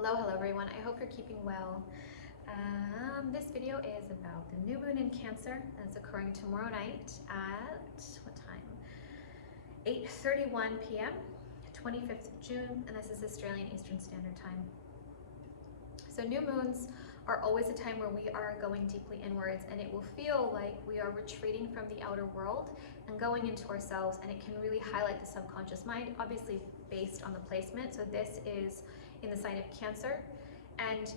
Hello everyone. I hope you're keeping well. This video is about the new moon in Cancer, and it's occurring tomorrow night at what time? 8:31 p.m., 25th of June, and this is Australian Eastern Standard Time. So new moons are always a time where we are going deeply inwards, and it will feel like we are retreating from the outer world and going into ourselves, and it can really highlight the subconscious mind, obviously based on the placement. So this is in the sign of Cancer, and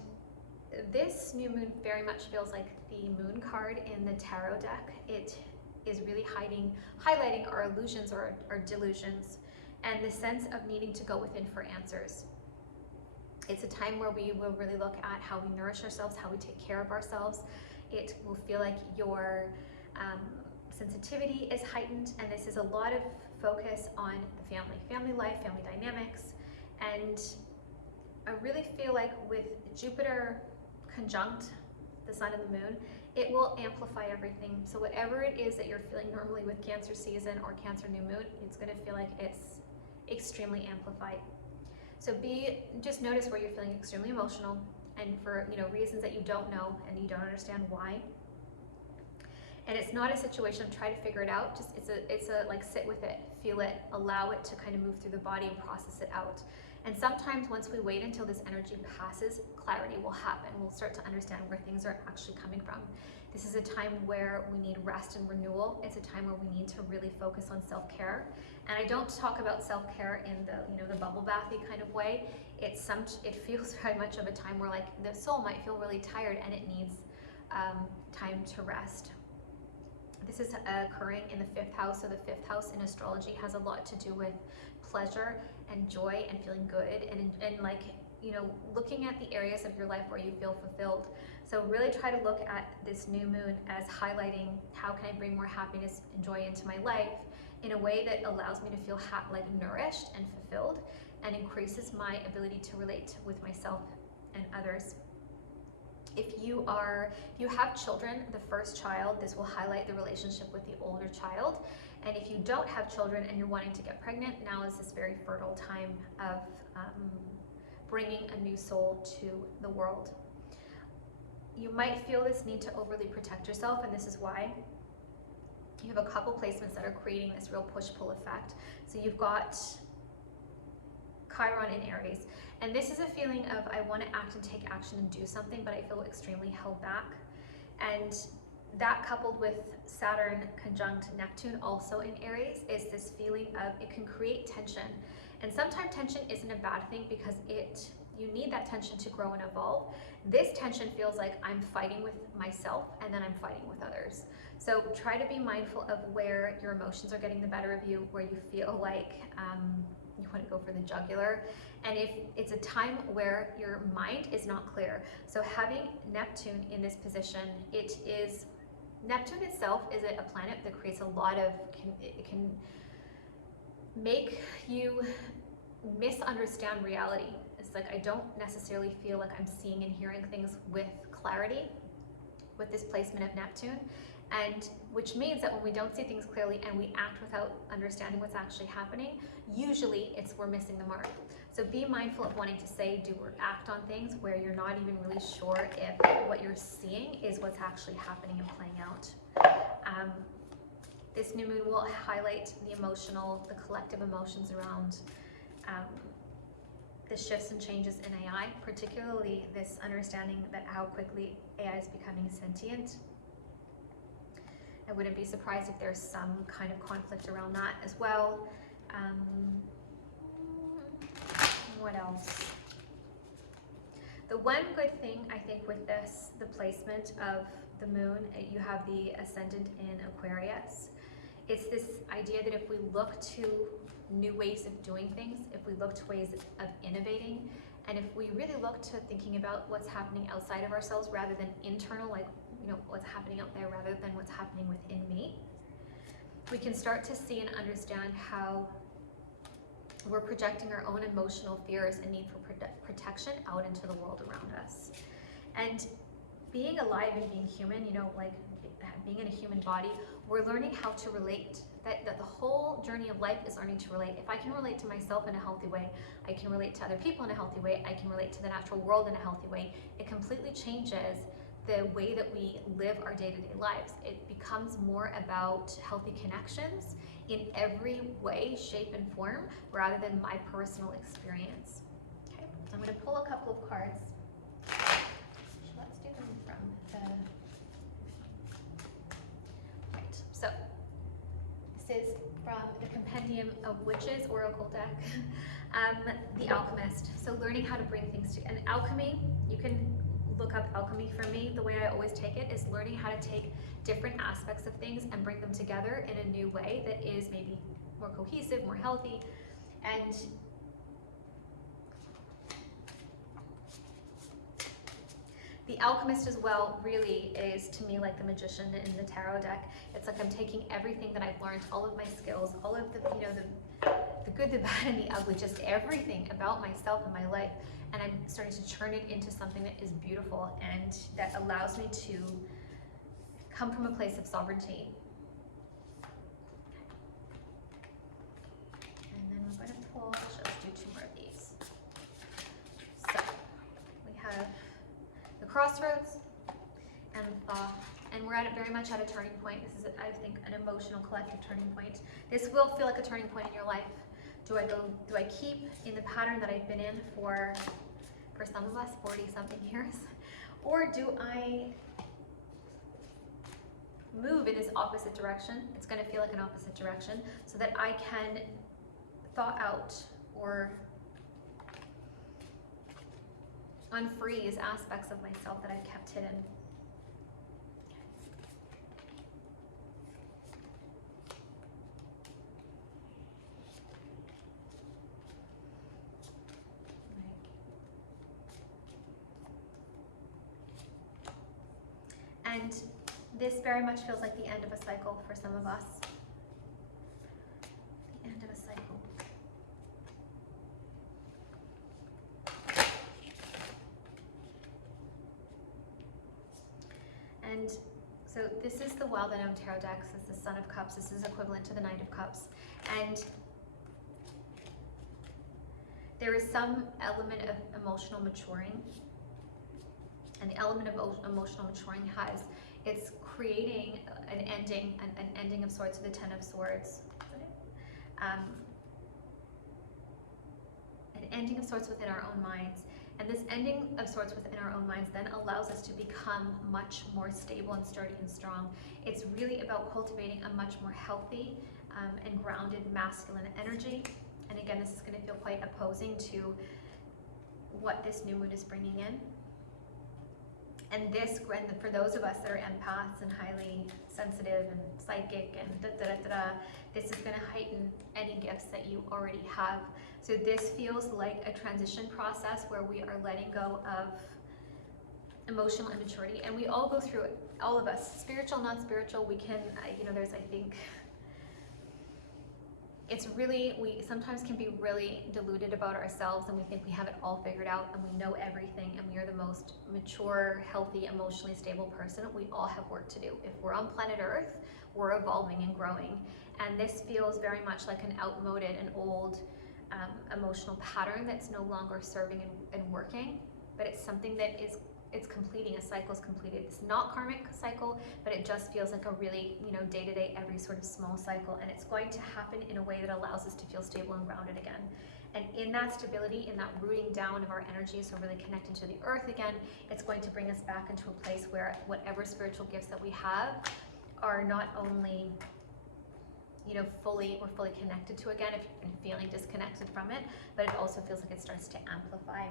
this new moon very much feels like the moon card in the tarot deck. It is really highlighting our illusions or our delusions and the sense of needing to go within for answers. It's a time where we will really look at how we nourish ourselves, how we take care of ourselves. It will feel like your sensitivity is heightened, and this is a lot of focus on the family life, family dynamics. And I really feel like with Jupiter conjunct the sun and the moon, it will amplify everything. So whatever it is that you're feeling normally with Cancer season or Cancer new moon, it's going to feel like it's extremely amplified. So just notice where you're feeling extremely emotional, and for reasons that you don't know and you don't understand why. And it's not a situation of try to figure it out. Just it's a like sit with it, feel it, allow it to kind of move through the body and process it out. And sometimes once we wait until this energy passes, clarity will happen. We'll start to understand where things are actually coming from. This is a time where we need rest and renewal. It's a time where we need to really focus on self-care. And I don't talk about self-care in the bubble bathy kind of way. It feels very much of a time where like the soul might feel really tired and it needs time to rest. This is occurring in the 5th house. So the 5th house in astrology has a lot to do with pleasure and joy and feeling good and like looking at the areas of your life where you feel fulfilled. So really try to look at this new moon as highlighting how can I bring more happiness and joy into my life in a way that allows me to feel nourished and fulfilled, and increases my ability to relate with myself and others. If you have children, the first child, this will highlight the relationship with the older child. And if you don't have children and you're wanting to get pregnant, now is this very fertile time of bringing a new soul to the world. You might feel this need to overly protect yourself, and this is why. You have a couple placements that are creating this real push-pull effect. So you've got Chiron in Aries, and this is a feeling of I want to act and take action and do something, but I feel extremely held back. And that, coupled with Saturn conjunct Neptune also in Aries, is this feeling of it can create tension. And sometimes tension isn't a bad thing because you need that tension to grow and evolve. This tension feels like I'm fighting with myself and then I'm fighting with others. So try to be mindful of where your emotions are getting the better of you, where you feel like you want to go for the jugular. And if it's a time where your mind is not clear. So having Neptune in this position, Neptune itself is a planet that creates a lot of, it can make you misunderstand reality. It's like I don't necessarily feel like I'm seeing and hearing things with clarity with this placement of Neptune, and which means that when we don't see things clearly and we act without understanding what's actually happening, usually we're missing the mark. So be mindful of wanting to say, do, or act on things where you're not even really sure if what you're seeing is what's actually happening and playing out. This new moon will highlight the collective emotions around the shifts and changes in AI, particularly this understanding that how quickly AI is becoming sentient. I wouldn't be surprised if there's some kind of conflict around that as well. What else? The one good thing I think with the placement of the moon, you have the ascendant in Aquarius. It's this idea that if we look to new ways of doing things, if we look to ways of innovating, and if we really look to thinking about what's happening outside of ourselves rather than internal, like what's happening out there rather than what's happening within me, we can start to see and understand how we're projecting our own emotional fears and need for protection out into the world around us. And being alive and being human, like being in a human body, we're learning how to relate. That the whole journey of life is learning to relate. If I can relate to myself in a healthy way, I can relate to other people in a healthy way, I can relate to the natural world in a healthy way. It completely changes the way that we live our day-to-day lives. It becomes more about healthy connections in every way, shape, and form, rather than my personal experience. Okay, I'm going to pull a couple of cards. Let's do them from the... Right, so this is from the Compendium of Witches Oracle deck, The Alchemist. So learning how to bring things to... And alchemy, you can look up alchemy. For me, the way I always take it is learning how to take different aspects of things and bring them together in a new way that is maybe more cohesive, more healthy. And the Alchemist as well really is, to me, like the Magician in the tarot deck. It's like I'm taking everything that I've learned, all of my skills, all of the, you know, the good, the bad, and the ugly, just everything about myself and my life, and I'm starting to turn it into something that is beautiful and that allows me to come from a place of sovereignty. And then we're going to pull, let's just do 2 more of these. So we have the Crossroads and the Thaw, and we're very much at a turning point. This is, I think, an emotional collective turning point. This will feel like a turning point in your life. Do I keep in the pattern that I've been in for some of us 40-something years, or do I move in this opposite direction? It's going to feel like an opposite direction, so that I can thaw out or unfreeze aspects of myself that I've kept hidden. And this very much feels like the end of a cycle for some of us. The end of a cycle. And so this is the Wild Unknown Tarot deck. This is the Son of Cups. This is equivalent to the Knight of Cups. And there is some element of emotional maturing. And the element of emotional maturing it's creating an ending of sorts with the Ten of Swords. An ending of sorts within our own minds. And this ending of sorts within our own minds then allows us to become much more stable and sturdy and strong. It's really about cultivating a much more healthy and grounded masculine energy. And again, this is going to feel quite opposing to what this new moon is bringing in. And this, for those of us that are empaths and highly sensitive and psychic and this is going to heighten any gifts that you already have. So this feels like a transition process where we are letting go of emotional immaturity, and we all go through it. All of us, spiritual, non-spiritual. We can, there's, I think, it's really, we sometimes can be really deluded about ourselves, and we think we have it all figured out and we know everything and we are the most mature, healthy, emotionally stable person. We all have work to do. If we're on planet Earth, we're evolving and growing. And this feels very much like an outmoded and old emotional pattern that's no longer serving and working, but it's something that it's completing, a cycle is completed. It's not karmic cycle, but it just feels like a really, day-to-day, every sort of small cycle, and it's going to happen in a way that allows us to feel stable and grounded again. And in that stability, in that rooting down of our energy, so really connecting to the earth again, it's going to bring us back into a place where whatever spiritual gifts that we have are not only we're fully connected to again, if you've been feeling disconnected from it, but it also feels like it starts to amplify.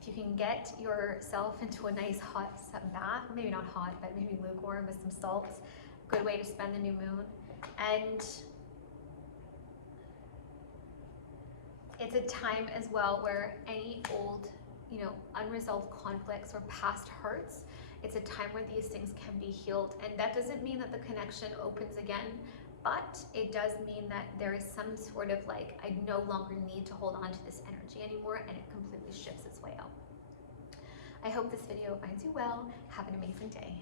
If you can get yourself into a nice hot bath, maybe not hot, but maybe lukewarm with some salts, good way to spend the new moon. And it's a time as well where any old, unresolved conflicts or past hurts, it's a time where these things can be healed. And that doesn't mean that the connection opens again, but it does mean that there is some sort of I no longer need to hold on to this energy anymore, and it completely shifts its way out. I hope this video finds you well. Have an amazing day.